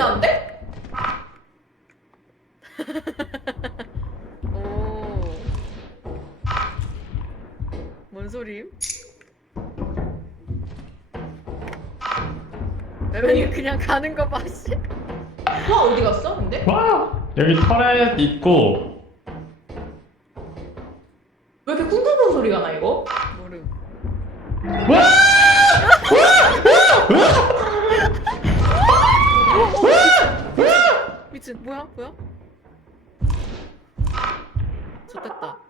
나는데? 오. 뭔 소리임? 레벨이 그냥 가는 거 봐, 씨. 와 어디 갔어 근데? 와! 여기 터렛 있고. 왜 이렇게 쿵쿵쿵 소리가 나 이거? 모름. 와! 미친, 뭐야? 뭐야? 좋됐다.